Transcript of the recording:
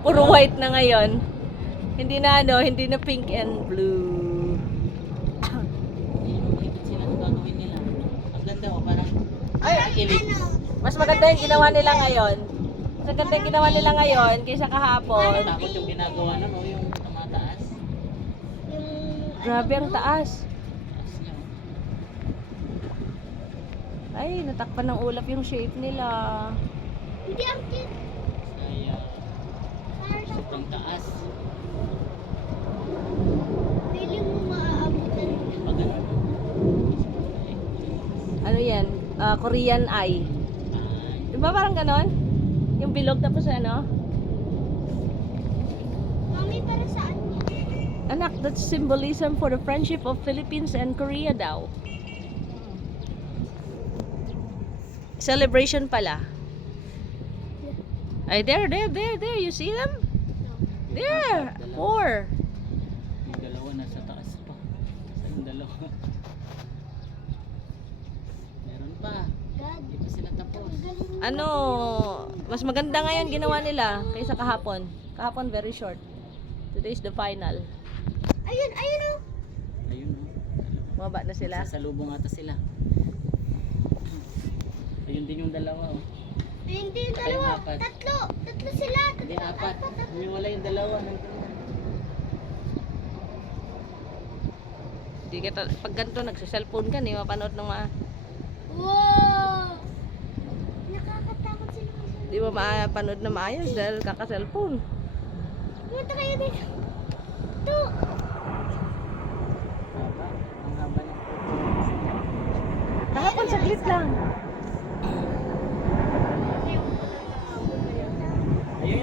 Puro white na ngayon. Hindi na hindi na pink and blue. Ikot sila ng gagawin nila. Ang ganda parang ilig. Mas maganda yung ginawa nila ngayon. Mas maganda yung ginawa nila ngayon kaysa kahapon. Takot yung ginagawa na yung tumataas. Grabe ang taas. Taas niya. Ay, natakpan ng ulap yung shape nila. Hindi ang cute. Kaya sobrang taas. Feeling mo maaabutan mo. Pag ano. Ano yan? Korean eye. Di ba parang ganon? Yung bilog tapos Mami, para saan yan? Anak, that's symbolism for the friendship of Philippines and Korea daw. Celebration pala. Ay, there. You see them? There. 4. Yung dalawa nasa taas pa. Yung dalawa. Meron pa. God, Hindi pa sila tapos. Ano, mas maganda ngayon ginawa nila kaysa kahapon. Kahapon very short. Today is the final. ayun, ayun o. Ayun Mababa na sila. Sasalubong ata sila. Ayun din yung dalawa. Hindi yung Saka dalawa. yung apat. Tatlo sila. Hindi apat. Yung wala yung dalawa. Di kita, pag ganito nagsa-cellphone ka, di mapanood ng Wow! Nakakatakot sila kasi. di mo mapanood na maayos dahil kaka-cellphone. Punta kayo dito. Ito. Haba. Ang haba ng Kahapon saglit lang. Ayun